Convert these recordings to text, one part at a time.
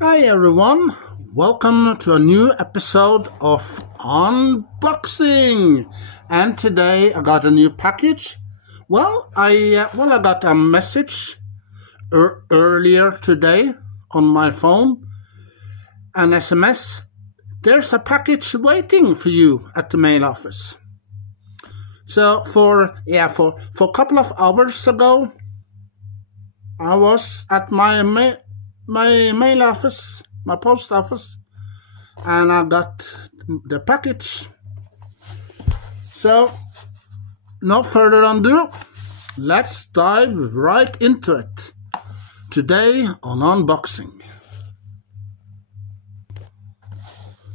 Hi everyone, welcome to a new episode of Unboxing. And today I got a new package. I got a message earlier today on my phone, an SMS. There's a package waiting for you at the mail office. So for a couple of hours ago, I was at my mail office, my post office, and I got the package. So, no further ado, let's dive right into it. Today on Unboxing.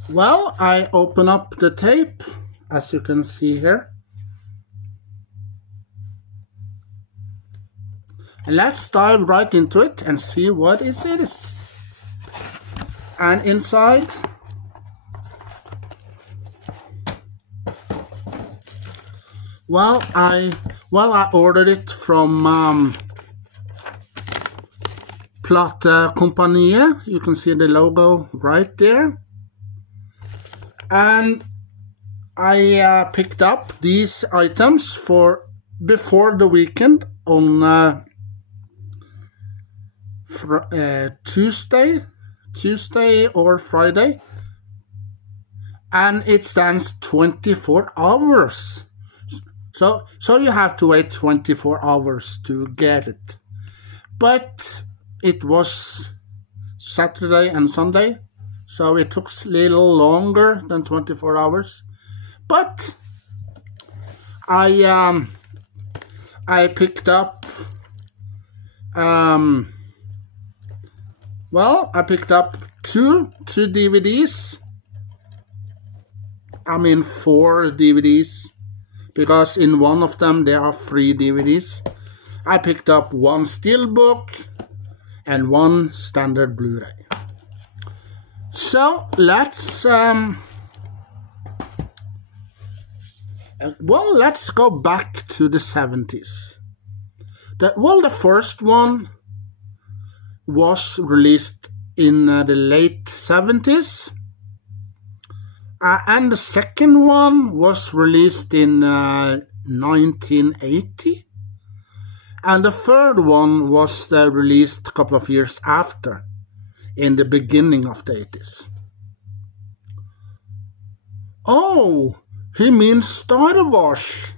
Well, I open up the tape, as you can see here. And let's dive right into it and see what it is. And inside, I ordered it from Platekompaniet. You can see the logo right there. And I picked up these items before the weekend on Tuesday or Friday, and it stands 24 hours. So you have to wait 24 hours to get it. But it was Saturday and Sunday, so it took a little longer than 24 hours. But I picked up I picked up two DVDs. I mean 4 DVDs, because in one of them there are 3 DVDs. I picked up one Steelbook and one standard Blu-ray. So let's go back to the 70s. The first one was released in the late 70s, and the second one was released in 1980, and the third one was released a couple of years after, in the beginning of the 80s. Oh, he means Star Wars.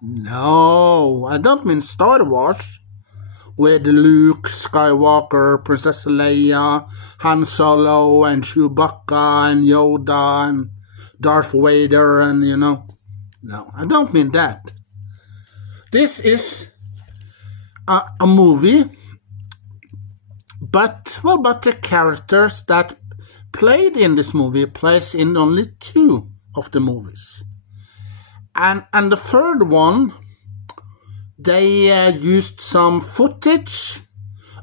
No, I don't mean Star Wars, with Luke Skywalker, Princess Leia, Han Solo, and Chewbacca, and Yoda, and Darth Vader, and No, I don't mean that. This is a movie, but the characters that played in this movie plays in only 2 of the movies. And the third one, they used some footage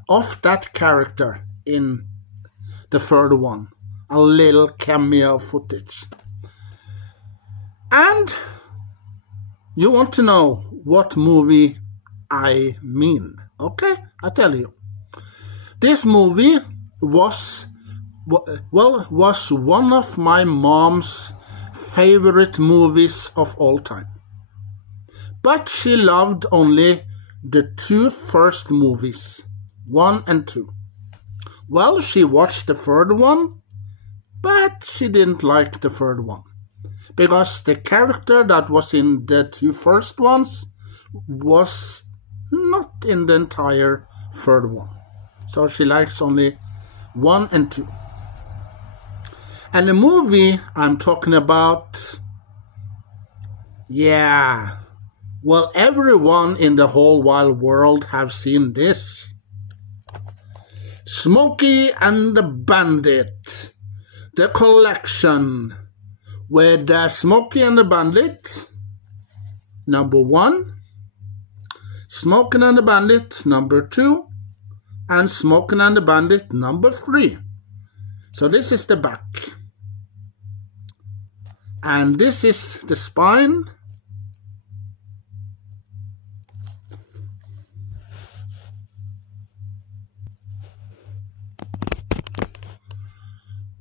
of that character in the third one. A little cameo footage. And you want to know what movie I mean. Okay, I'll tell you. This movie was one of my mom's favorite movies of all time. But she loved only the 2 first movies, 1 and 2. Well, she watched the third one, but she didn't like the third one, because the character that was in the 2 first ones was not in the entire third one. So she likes only 1 and 2. And the movie I'm talking about, everyone in the whole wide world have seen this. Smokey and the Bandit, the collection, with Smokey and the Bandit, number 1, Smokey and the Bandit, number 2, and Smokey and the Bandit, number 3. So this is the back. And this is the spine.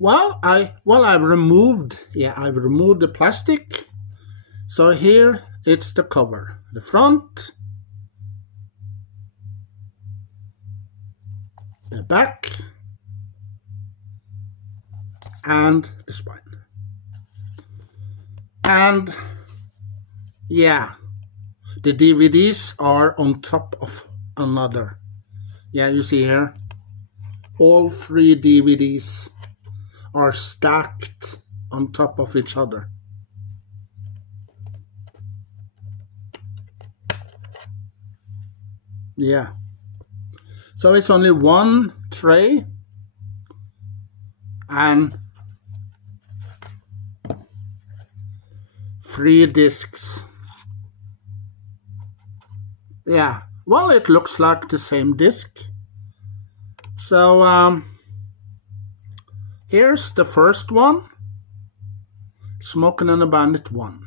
I removed the plastic. So here it's the cover, the front, the back, and the spine. And yeah, the DVDs are on top of another. Yeah, you see here, all 3 DVDs are stacked on top of each other. Yeah. So it's only one tray and 3 discs. Yeah, well, it looks like the same disc. So here's the first one, Smokey and the Bandit 1.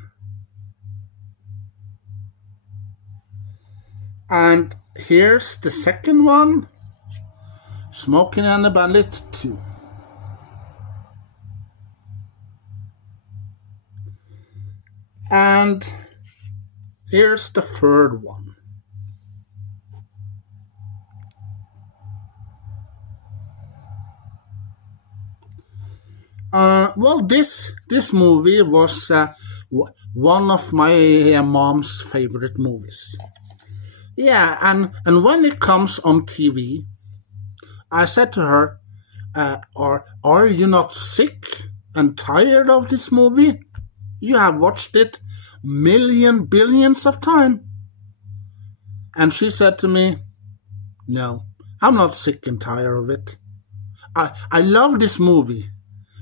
And here's the second one, Smokey and the Bandit 2. And here's the third one. Well, this movie was one of my mom's favorite movies. Yeah, and when it comes on TV, I said to her, are you not sick and tired of this movie? You have watched it billions of times. And she said to me, no, I'm not sick and tired of it. I love this movie.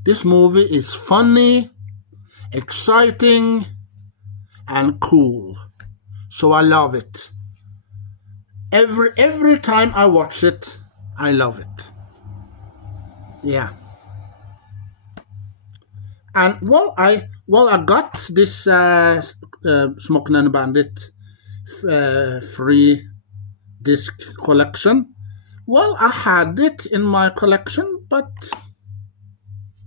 This movie is funny, exciting, and cool. So I love it. Every time I watch it, I love it. Yeah. And I got this Smokey and the Bandit 3 disc collection. Well, I had it in my collection, but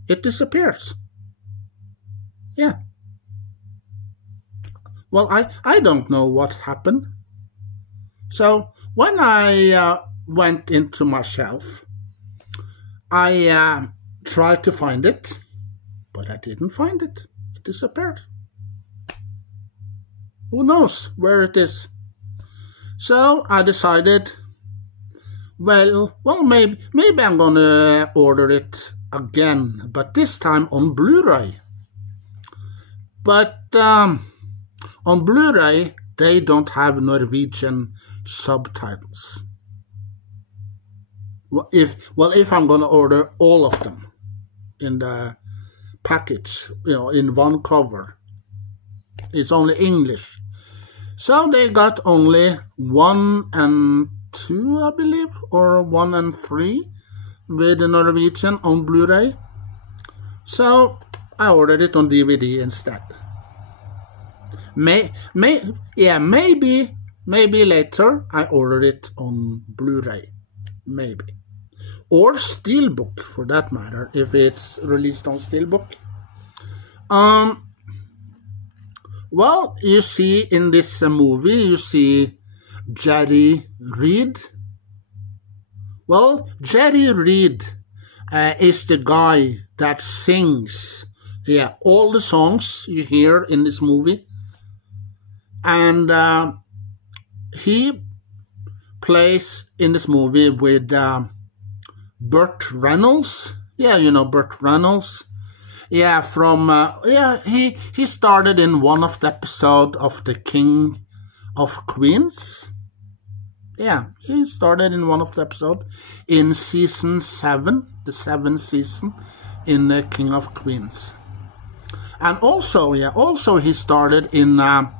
it disappears. Yeah. Well, I don't know what happened. So when I went into my shelf, I tried to find it, but I didn't find it. It disappeared. Who knows where it is? So I decided, well, maybe I'm gonna order it again, but this time on Blu-ray. But on Blu-ray, they don't have Norwegian subtitles. If I'm gonna order all of them in the package, in one cover, it's only English. So they got only 1 and 2, I believe, or 1 and 3 with the Norwegian on Blu-ray. So I ordered it on DVD instead. Maybe later I order it on Blu-ray, maybe, or Steelbook for that matter, if it's released on Steelbook. Well, you see in this movie, you see Jerry Reed. Well, Jerry Reed is the guy that sings all the songs you hear in this movie. And he plays in this movie with Burt Reynolds. Yeah, you know Burt Reynolds. Yeah, he started in one of the episodes of The King of Queens. Yeah, he started in one of the episodes in season 7, the 7th season in The King of Queens. And also he started in the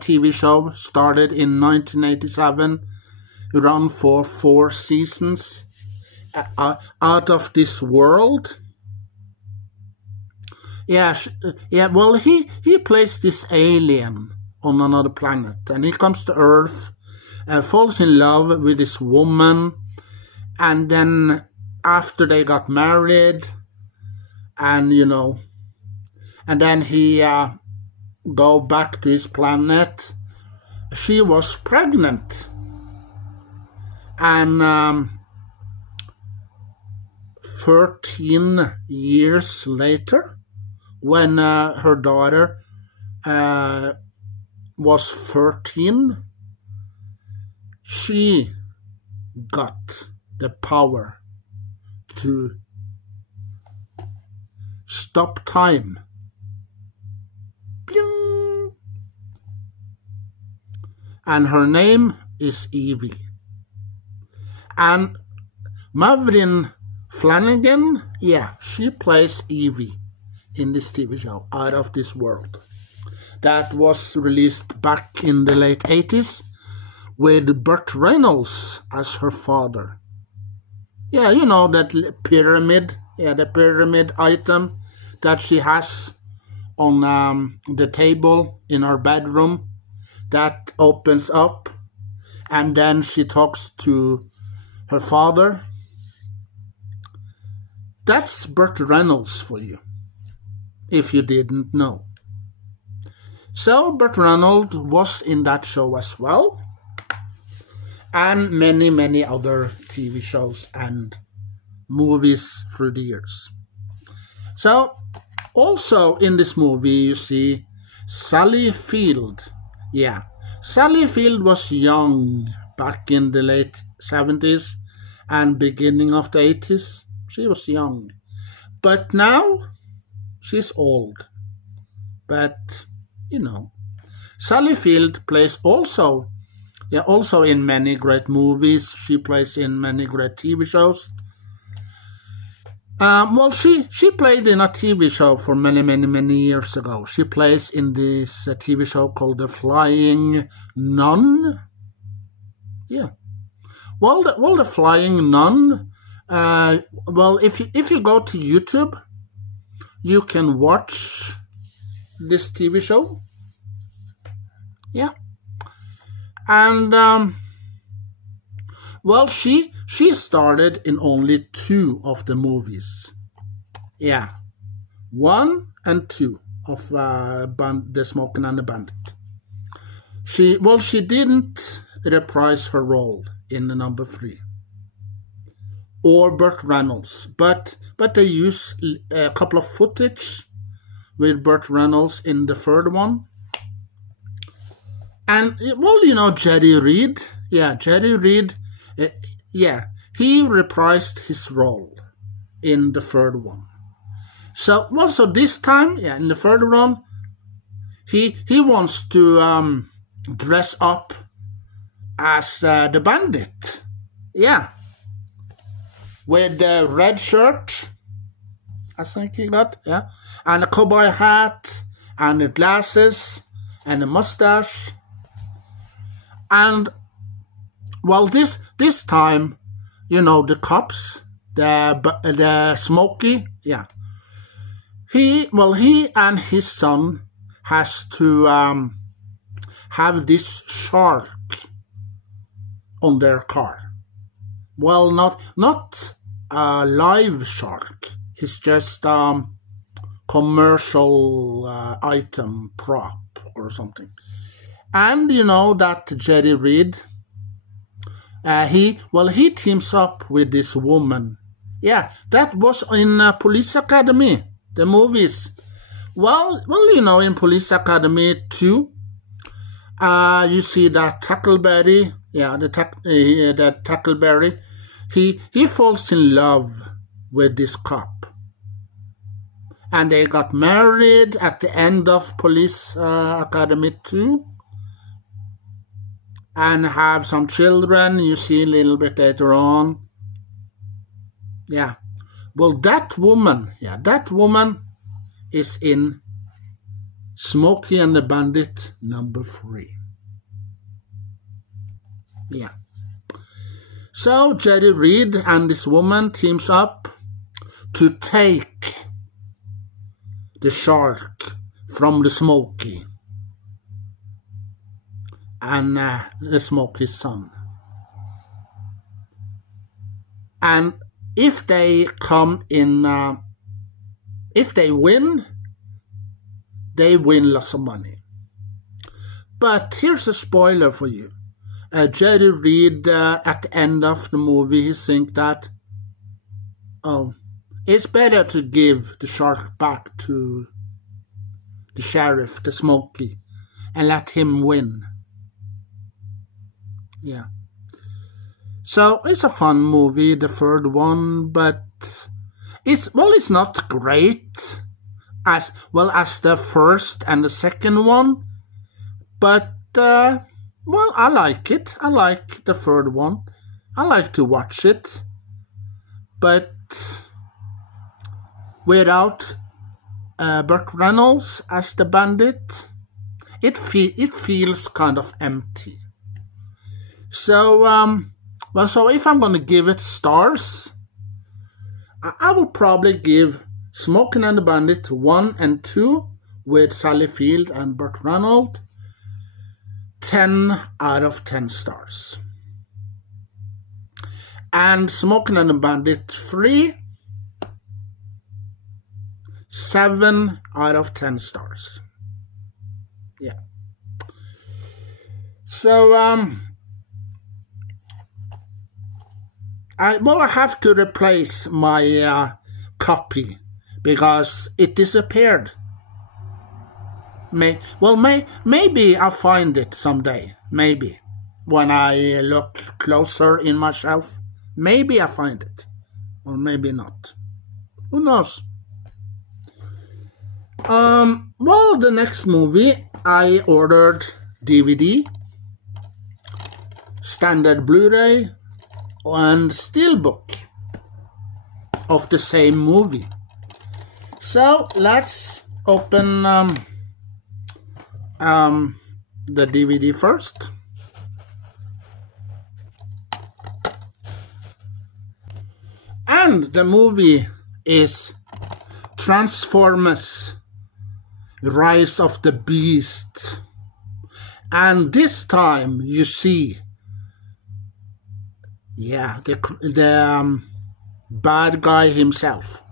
TV show started in 1987, run for 4 seasons, Out of This World. Well, he plays this alien on another planet, and he comes to Earth, falls in love with this woman, and then after they got married, and and then he go back to his planet, she was pregnant. And 13 years later, when her daughter was 13, she got the power to stop time. Bing! And her name is Evie. And Mavryn Flanagan, she plays Evie in this TV show, Out of This World. That was released back in the late 80s with Burt Reynolds as her father. Yeah, that pyramid, the pyramid item that she has on the table in her bedroom that opens up, and then she talks to her father. That's Burt Reynolds for you, if you didn't know. So Burt Reynolds was in that show as well, and many, many other TV shows and movies through the years. So, also in this movie you see Sally Field. Yeah, Sally Field was young back in the late 70s and beginning of the 80s. She was young. But now, she's old. But, Sally Field plays also in many great movies. She plays in many great TV shows. She played in a TV show for many, many, many years ago. She plays in this TV show called The Flying Nun. Yeah. Well, The Flying Nun. If you go to YouTube, you can watch this TV show. Yeah. And she started in only 2 of the movies. Yeah, 1 and 2 of the Smokey and the Bandit. She didn't reprise her role in the number 3. Or Burt Reynolds, but they use a couple of footage with Burt Reynolds in the 3rd one. And Jerry Reed. Yeah, Jerry Reed. He reprised his role in the 3rd one. So this time, in the 3rd one, he wants to dress up as the Bandit. Yeah. With the red shirt, I think he got, and a cowboy hat, and the glasses, and a mustache. And, this time, the cops, the Smokey, he and his son has to have this shark on their car. Well, not a live shark. It's just commercial item prop or something. And that Jerry Reed, he teams up with this woman. Yeah, that was in Police Academy, the movies. Well, in Police Academy 2, you see that Tackleberry. Yeah, that Tackleberry, he falls in love with this cop. And they got married at the end of Police Academy 2. And have some children, you see a little bit later on. Yeah. Well, that woman is in Smokey and the Bandit number 3. Yeah. So Jerry Reed and this woman teams up to take the shark from the Smokey and the Smokey's son. And if they come in, if they win lots of money. But here's a spoiler for you. Jerry Reed, at the end of the movie, he thinks that, oh, it's better to give the shark back to the sheriff, the Smokey, and let him win. Yeah. So it's a fun movie, the third one, but it's not great as well as the first and the second one, but well, I like it. I like the third one. I like to watch it, but without Burt Reynolds as the Bandit, it feels kind of empty. So well, so if I'm gonna give it stars, I will probably give Smokey and the Bandit 1 and 2 with Sally Field and Burt Reynolds 10 out of 10 stars. And Smokey and the Bandit 3, 7 out of 10 stars. Yeah. So I have to replace my copy because it disappeared. Maybe I'll find it someday. Maybe when I look closer in my shelf, maybe I find it, or maybe not. Who knows? Well, the next movie I ordered DVD, standard Blu-ray, and Steelbook of the same movie. So let's open the DVD first. And the movie is Transformers: Rise of the Beast. And this time you see, yeah, the bad guy himself,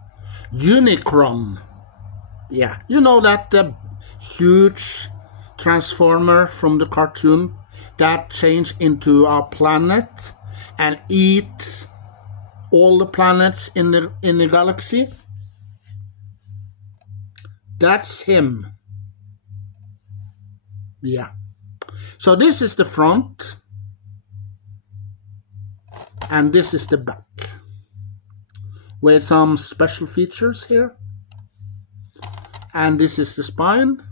Unicron. Yeah, you know that the huge transformer from the cartoon that changed into a planet and eats all the planets in the galaxy? That's him. Yeah. So this is the front, and this is the back, with some special features here. And this is the spine,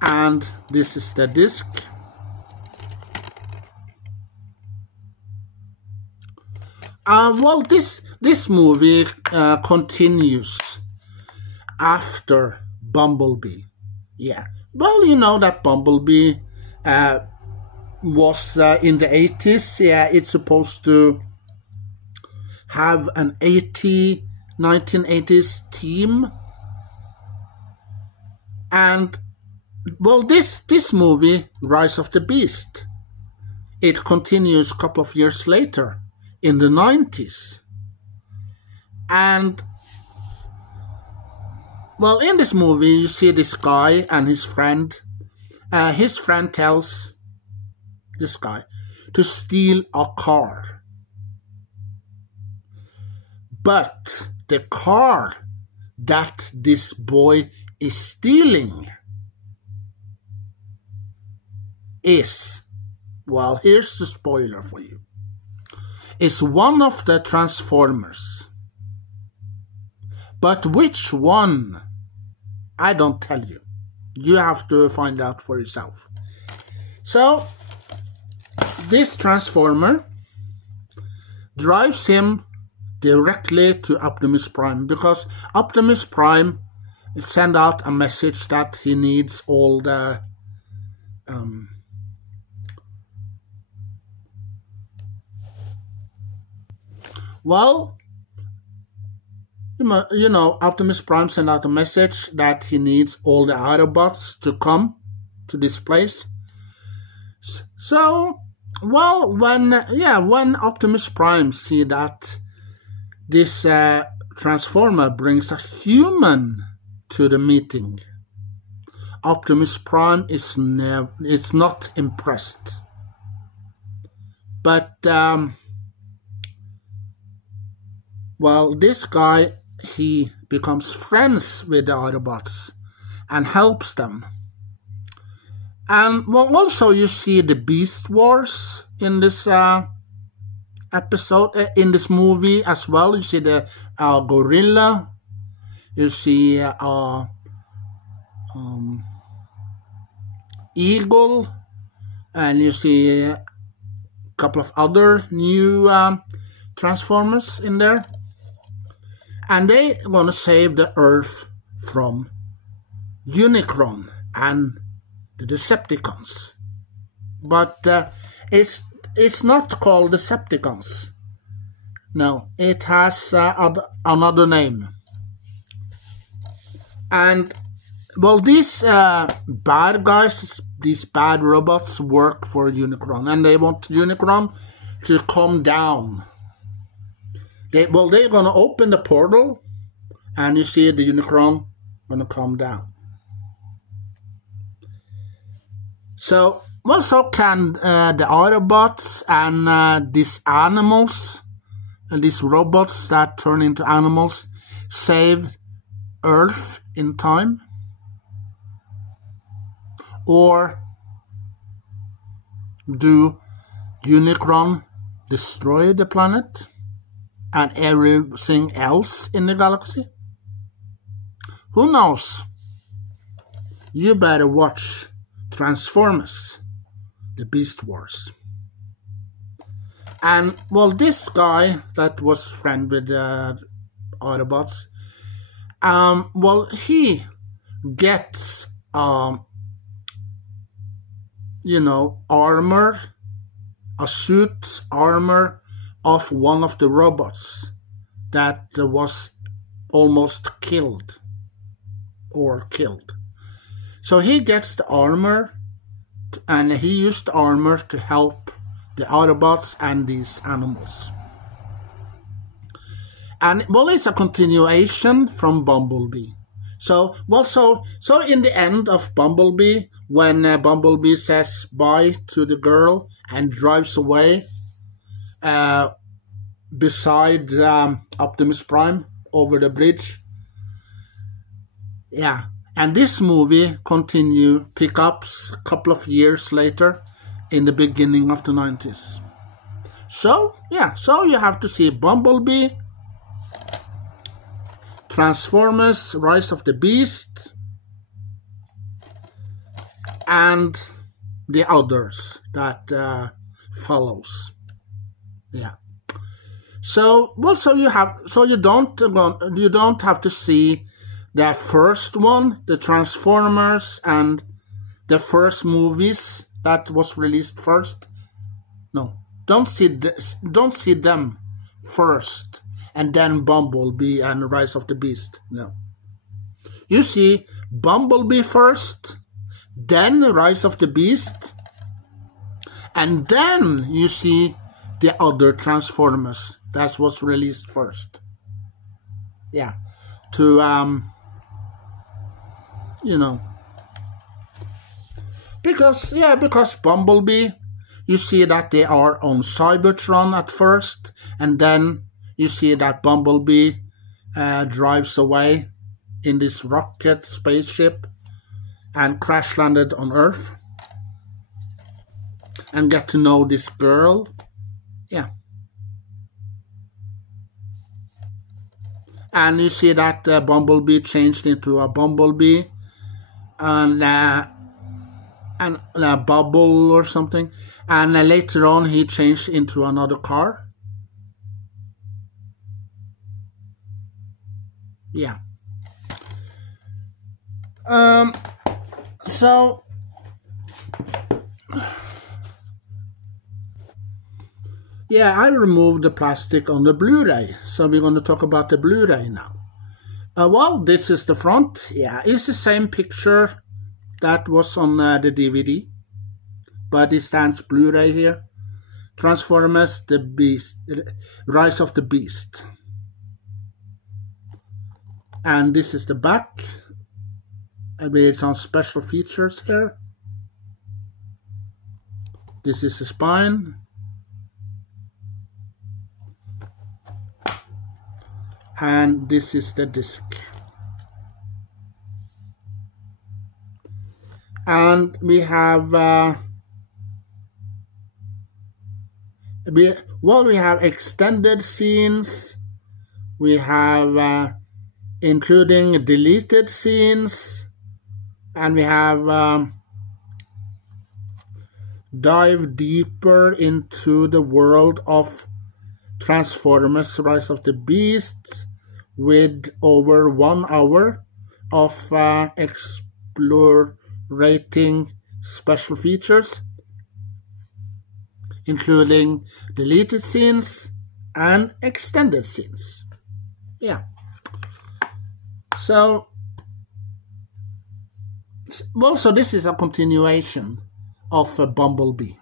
and this is the disc. Well, this movie continues after Bumblebee. Yeah. Well, you know that Bumblebee was in the 80s. Yeah, it's supposed to have an 1980s theme. And, well, this movie, Rise of the Beast, it continues a couple of years later in the 90s. And, well, in this movie, you see this guy and his friend. His friend tells this guy to steal a car. But the car that this boy is stealing is, well, here's the spoiler for you, is one of the Transformers. But which one? I don't tell you. You have to find out for yourself. So, this Transformer drives him directly to Optimus Prime, because Optimus Prime sent out a message that he needs all the well, you know, Optimus Prime sent out a message that he needs all the Autobots to come to this place. So well, when Optimus Prime see that this Transformer brings a human to the meeting, Optimus Prime is not impressed. But well, this guy, he becomes friends with the Autobots and helps them. And well, also you see the Beast Wars in this episode, in this movie as well. You see the gorilla, you see eagle, and you see a couple of other new Transformers in there. And they want to save the Earth from Unicron and the Decepticons. But it's not called Decepticons. No, it has another name. And well, these bad guys, these bad robots work for Unicron, and they want Unicron to come down. They're gonna open the portal, and you see the Unicron gonna come down. So also can the Autobots and these animals, these robots that turn into animals, save Earth in time? Or do Unicron destroy the planet and everything else in the galaxy? Who knows? You better watch Transformers, the Beast Wars. And well, this guy that was friend with the Autobots, well, he gets armor, a suit armor of one of the robots that was almost killed. So he gets the armor, and he used the armor to help the Autobots and these animals. And well, it's a continuation from Bumblebee. So in the end of Bumblebee, when Bumblebee says bye to the girl and drives away beside Optimus Prime over the bridge. Yeah, and this movie pickups a couple of years later in the beginning of the 90s. So you have to see Bumblebee, Transformers, Rise of the Beast, and the others that follows. Yeah. So you don't have to see the first one, the Transformers, and the first movies that was released first. No, don't see them first, and then Bumblebee and Rise of the Beast. No. You see Bumblebee first, then Rise of the Beast, and then you see the other Transformers that was released first. Yeah. To, because Bumblebee, you see that they are on Cybertron at first, and then you see that Bumblebee drives away in this rocket spaceship and crash landed on Earth and get to know this girl. Yeah. And you see that Bumblebee changed into a Bumblebee and a bubble or something. And later on he changed into another car. Yeah. So yeah, I removed the plastic on the Blu-ray, so we're going to talk about the Blu-ray now. Well, this is the front. Yeah, it's the same picture that was on the DVD, but it stands Blu-ray here. Transformers, the Beast, Rise of the Beast. And this is the back. I made some special features here. This is the spine. And this is the disc. And we have we have extended scenes. We have including deleted scenes, and we have dive deeper into the world of Transformers Rise of the Beasts with over 1 hour of explorating special features, including deleted scenes and extended scenes. Yeah. So this is a continuation of Bumblebee.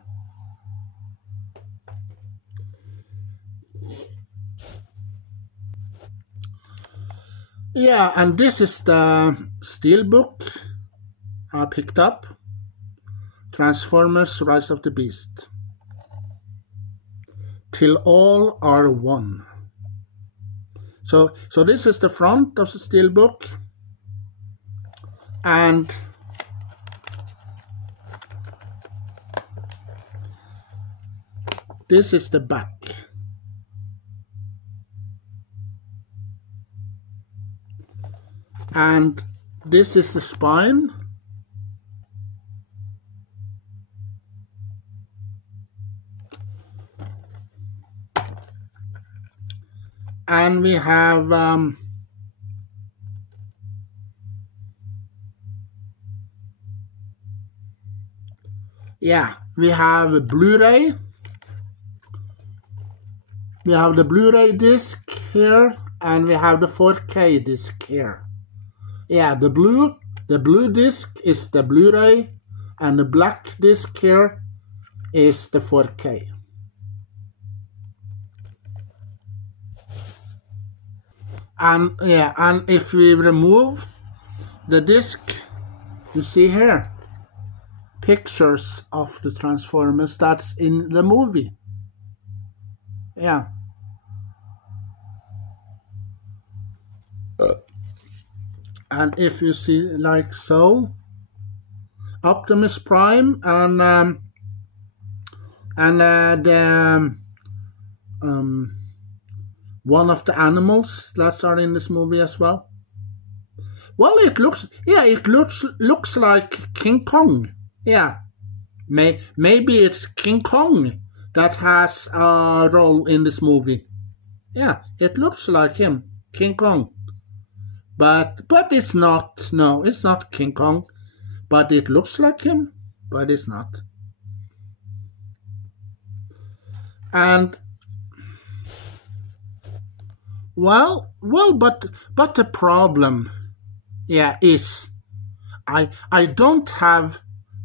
Yeah, and this is the Steelbook I picked up. Transformers Rise of the Beast. Till all are one. So this is the front of the Steelbook, and this is the back. And this is the spine. And we have we have a Blu-ray. We have the Blu-ray disc here, and we have the 4K disc here. Yeah, the blue disc is the Blu-ray, and the black disc here is the 4K. And yeah, and if we remove the disc, you see here pictures of the Transformers that's in the movie. Yeah. And if you see like so, Optimus Prime and one of the animals that are in this movie as well. Well, it looks like King Kong. Yeah, maybe it's King Kong that has a role in this movie. Yeah, it looks like him, King Kong. But it's not. No, it's not King Kong. But it looks like him, but it's not. And well, but the problem, is I don't have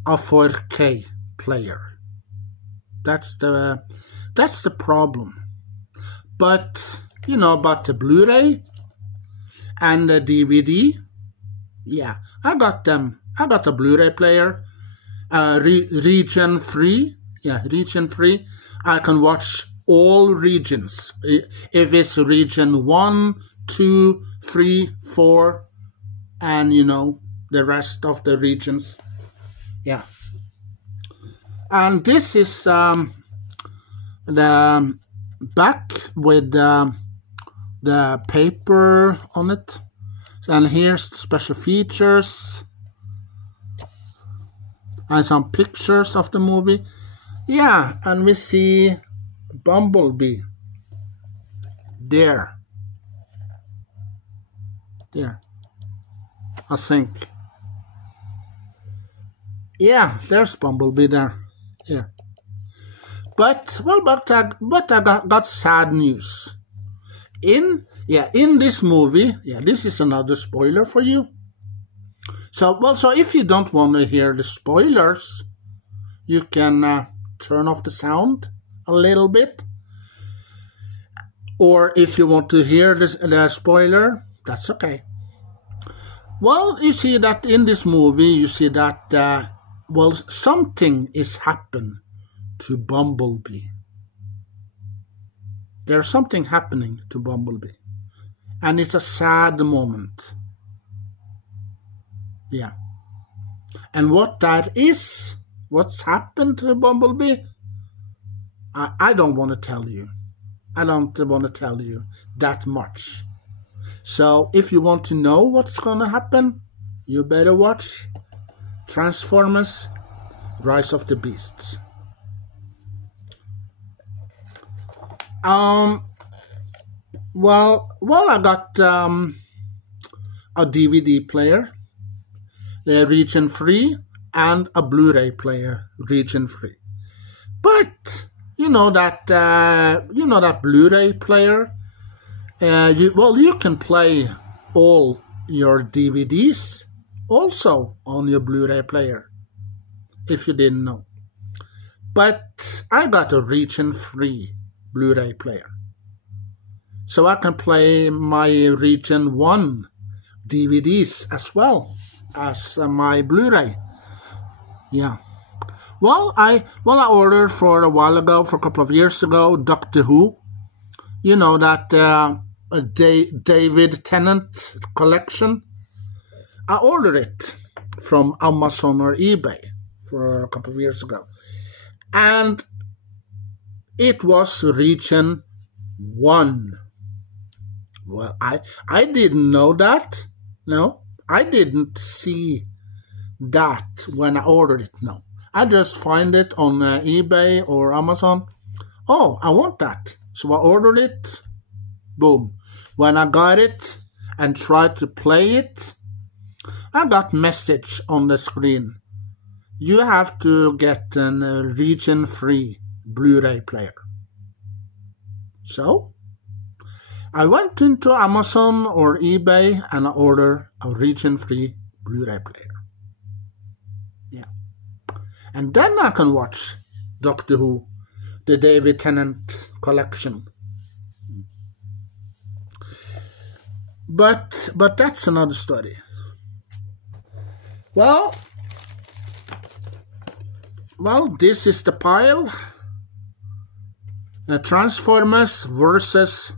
a 4K player. That's the problem. But but the Blu-ray and the DVD, I got them. I got a Blu-ray player, region free. Yeah, region free. I can watch all regions. If it's region 1, 2, 3, 4, and the rest of the regions. Yeah. And this is the back with the paper on it. And here's the special features and some pictures of the movie. Yeah, and we see Bumblebee there, I think. Yeah, there's Bumblebee there. Here. But I got sad news. In this movie, this is another spoiler for you. So if you don't want to hear the spoilers, you can turn off the sound a little bit. Or if you want to hear the spoiler, that's okay. Well, you see that in this movie, you see that, something is happened to Bumblebee. There's something happening to Bumblebee. And it's a sad moment. Yeah. And what that is, what's happened to Bumblebee, I don't want to tell you. I don't want to tell you that much. So if you want to know what's going to happen, you better watch Transformers Rise of the Beasts. I got a DVD player, the region free, and a Blu-ray player, region free. But you know that Blu-ray player. You can play all your DVDs also on your Blu-ray player, if you didn't know. But I got a region-free Blu-ray player, so I can play my Region 1 DVDs as well as my Blu-ray. Yeah. I ordered for a while ago, for a couple of years ago, Doctor Who. You know that David Tennant collection. I ordered it from Amazon or eBay for a couple of years ago. And it was Region 1. Well, I didn't know that. No, I didn't see that when I ordered it. No, I just find it on eBay or Amazon. Oh, I want that. So I ordered it. Boom. When I got it and tried to play it, I got message on the screen. You have to get a region-free Blu-ray player. So I went into Amazon or eBay and I ordered a region-free Blu-ray player. Yeah. And then I can watch Doctor Who, the David Tennant collection. But that's another story. Well, this is the pile. Transformers versus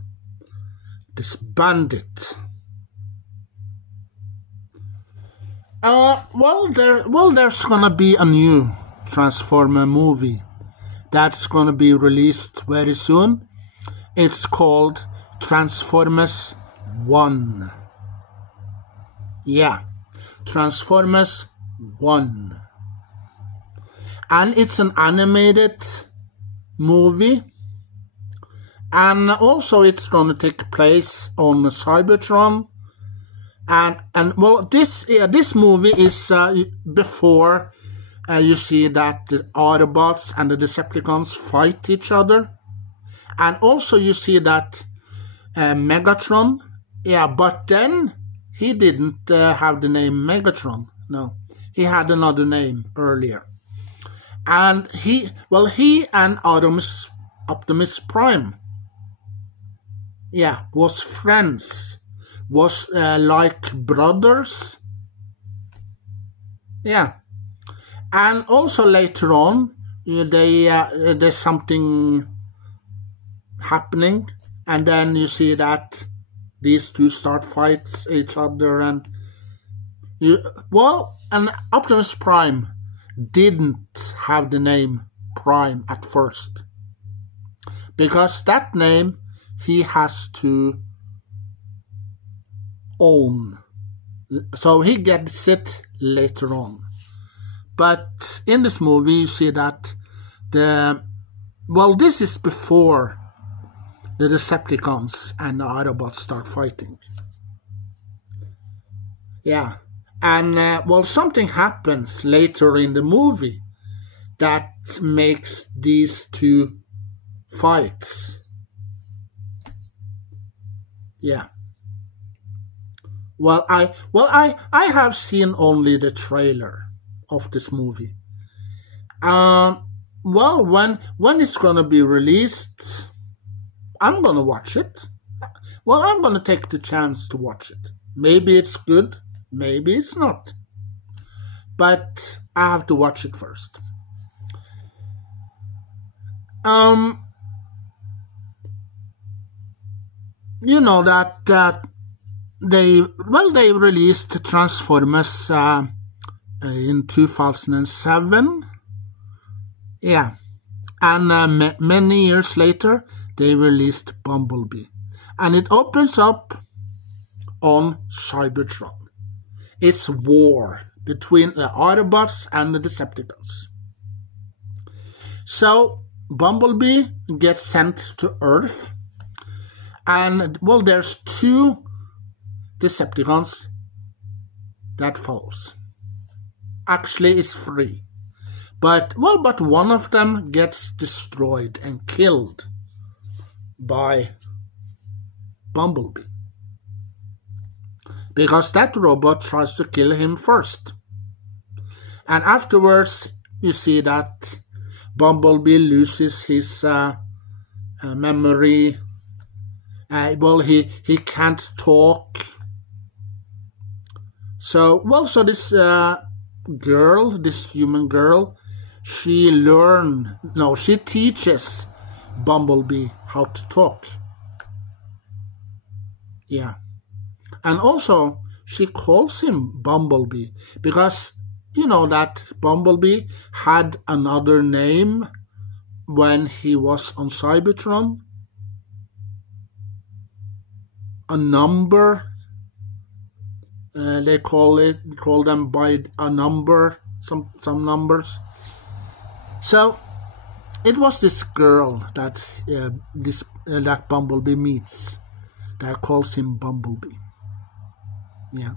this Bandit. There's gonna be a new Transformer movie that's gonna be released very soon. It's called Transformers 1. Yeah, Transformers 1. And it's an animated movie. And also it's going to take place on Cybertron. And this movie is before you see that the Autobots and the Decepticons fight each other. And also you see that Megatron, but then he didn't have the name Megatron. No, he had another name earlier. And he and Optimus Prime, was friends, was like brothers. Yeah, and also later on, there's something happening, and then you see that these two start fights each other, and Optimus Prime didn't have the name Prime at first, because that name he has to own, so he gets it later on. But in this movie you see that this is before the Decepticons and the Autobots start fighting. Yeah. And, something happens later in the movie that makes these two fights. Yeah. I have seen only the trailer of this movie. well, when it's gonna be released, I'm gonna watch it. Well, I'm gonna take the chance to watch it. Maybe it's good, maybe it's not. But I have to watch it first. You know that they released Transformers in 2007. Yeah, and many years later they released Bumblebee, and it opens up on Cybertron. It's war between the Autobots and the Decepticons. So Bumblebee gets sent to Earth, and well, there's 2 Decepticons that follows. Actually, it's 3. But one of them gets destroyed and killed by Bumblebee, because that robot tries to kill him first. And afterwards, you see that Bumblebee loses his memory. He can't talk. So this girl, this human girl, she teaches Bumblebee how to talk. Yeah. And also, she calls him Bumblebee because you know that Bumblebee had another name when he was on Cybertron. A number. They call them by a number, some numbers. So it was this girl that that Bumblebee meets that calls him Bumblebee. Yeah.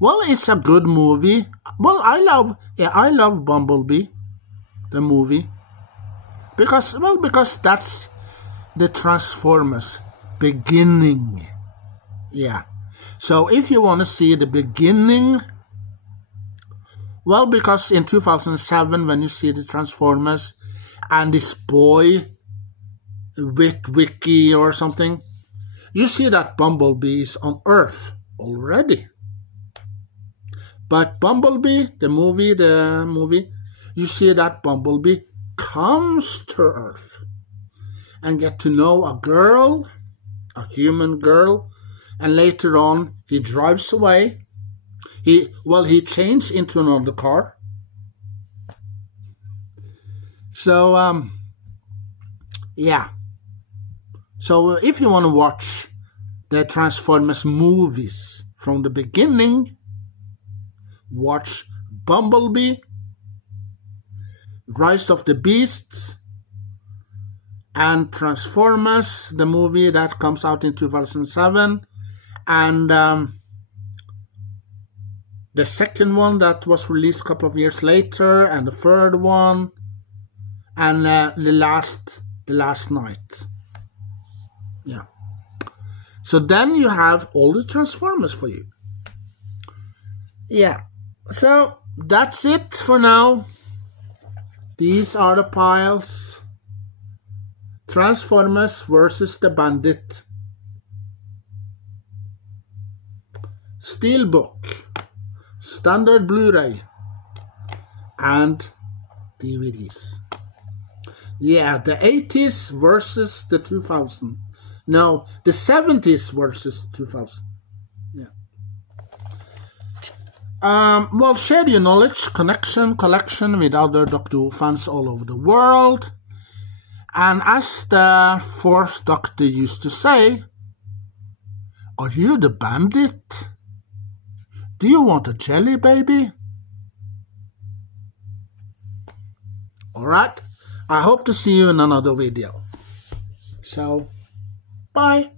Well, it's a good movie. Well, I love Bumblebee, the movie, because that's the Transformers beginning. Yeah. So if you want to see the beginning, well, because in 2007 when you see the Transformers and this boy with Wiki or something, you see that Bumblebee is on Earth already. But Bumblebee, the movie, you see that Bumblebee comes to Earth and get to know a girl, a human girl, and later on he drives away. He changed into another car. So yeah. So if you want to watch the Transformers movies from the beginning, watch Bumblebee, Rise of the Beasts, and Transformers, the movie that comes out in 2007, and the second one that was released a couple of years later, and the third one, and the last night. Yeah. So then you have all the Transformers for you. Yeah. So that's it for now. These are the piles. Transformers versus the Bandit. Steelbook, standard Blu-ray, and DVDs. Yeah, the 80s versus the 2000s. No, the 70s versus 2000. Yeah. Well, share your knowledge, collection with other Doctor Who fans all over the world. And as the fourth Doctor used to say, are you the Bandit? Do you want a jelly baby? Alright, I hope to see you in another video. So, bye.